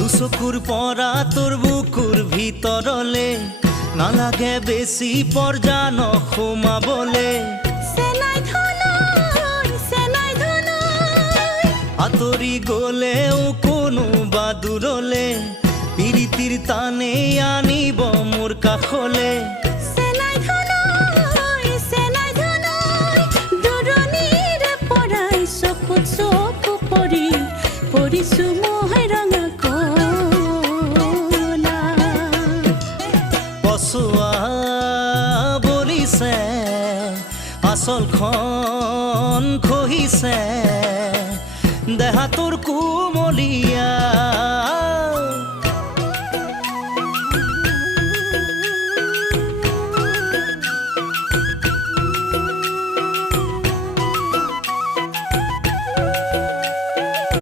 দুচকুৰ পৰা তোৰ বুকুৰ ভিতৰলে নালাগে বেছি পৰ্যা নসোমাবলে আঁতৰি গ'লেও কোনোবা দূৰলে পিৰিতিৰ টানে আনিব মোৰ কাষলে পচোৱা বলিছে আচলখন খহিছে দেহা তোৰ কুমলীয়া